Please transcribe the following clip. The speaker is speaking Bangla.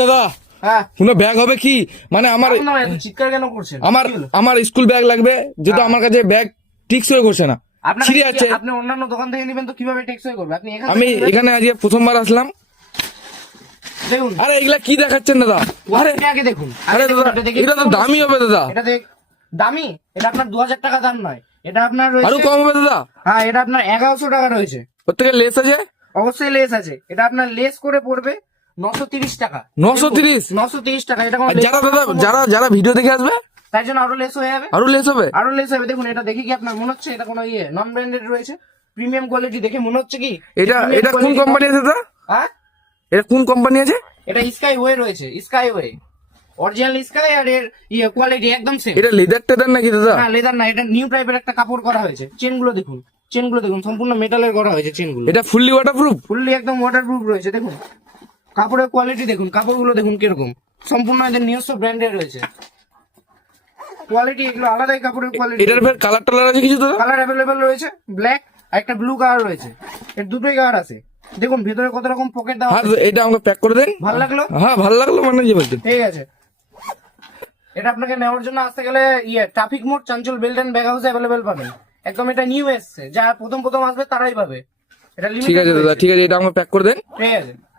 দাদা হ্যাঁ কোনো ব্যাগ হবে কি? মানে আমার না, এত চিৎকার কেন করছেন? আমার স্কুল ব্যাগ লাগবে, যেহেতু আমার কাছে ব্যাগ টিকসই করছে না, আপনার ছিঁড়ে কাছে কি- যাচ্ছে। আপনি অন্যান্য দোকান থেকে নেবেন তো কিভাবে টেকসই করবে? আপনি এখান আমি থেকে নেবেন। এখানে আজকে প্রথমবার আসলাম। দেখুন আরে এগুলা কি দেখাচ্ছেন দাদা? আরে কোয়ালিটি আগে দেখুন। আরে দাদা এটা তো দামি হবে দাদা, এটা দেখ দামি। এটা আপনার 2000 টাকা দাম নয়, এটা আপনার আরো রয়েছে। কম হবে দাদা? হ্যাঁ, এটা আপনার 1100 টাকা রয়েছে। ওর থেকে লেস আছে? অবশ্যই লেস আছে। এটা আপনার লেস করে পড়বে 930 টাকা। 930? 930 টাকা। এটা কোনো আর যারা দাদা যারা ভিডিও দেখে আসবে তাই জন্য আরো লেস হয়ে যাবে। আরো লেস হবে? আরো লেস হবে। দেখুন এটা দেখে কি আপনার মনে হচ্ছে এটা কোনো নন ব্র্যান্ডেড রয়েছে? প্রিমিয়াম কোয়ালিটি দেখে মনে হচ্ছে কি এটা premium এটা কোন quality কোম্পানি আছে দাদা? হ্যাঁ, এটা কোন কোম্পানি আছে? এটা স্কাই ওয়ে রয়েছে। স্কাই ওয়ে অরিজিনাল স্কাই, আর এর কোয়ালিটি একদম সেম। এটা লেদার টেদার নাকি দাদা? না, লেদার না, এটা নিউ টাইপের একটা কাপড় করা হয়েছে। চেন গুলো দেখুন, চেন গুলো দেখুন, সম্পূর্ণ মেটালের করা হয়েছে চেন গুলো। এটা ফুললি ওয়াটারপ্রুফ? ফুললি একদম ওয়াটারপ্রুফ রয়েছে। দেখুন কাপড়ের কোয়ালিটি দেখুন, কাপড়গুলো দেখুন কিরকম, সম্পূর্ণ এদের নিজস্ব ব্র্যান্ডের রয়েছে। কোয়ালিটি এগুলো আলাদাই কাপড়ের কোয়ালিটি। এটার ফের কালার টালার আছে কিছু দাদা? কালার অ্যাভেলেবেল রয়েছে, ব্ল্যাক আর একটা ব্লু কালার রয়েছে। এর দুটোই কালার আছে। দেখুন ভিতরে কত রকম পকেট দেওয়া হ্যাঁ আছে। এটা আমাকে প্যাক করে দেন। ভালো লাগলো? হ্যাঁ ভালো লাগলো, মানে যে বলছেন। ঠিক আছে, এটা আপনাকে নেওয়ার জন্য আসতে গেলে ট্রাফিক মোড় চাঞ্চল বেল্ট এন্ড ব্যাগ হাউসে অ্যাভেলেবেল পাবেন। একদম এটা নিউ এসছে, যা প্রথম আসবে তারাই পাবে। এটা ঠিক আছে লিমিটেড দাদা, ঠিক আছে, এটা আমাকে প্যাক করে দেন। ঠিক আছে।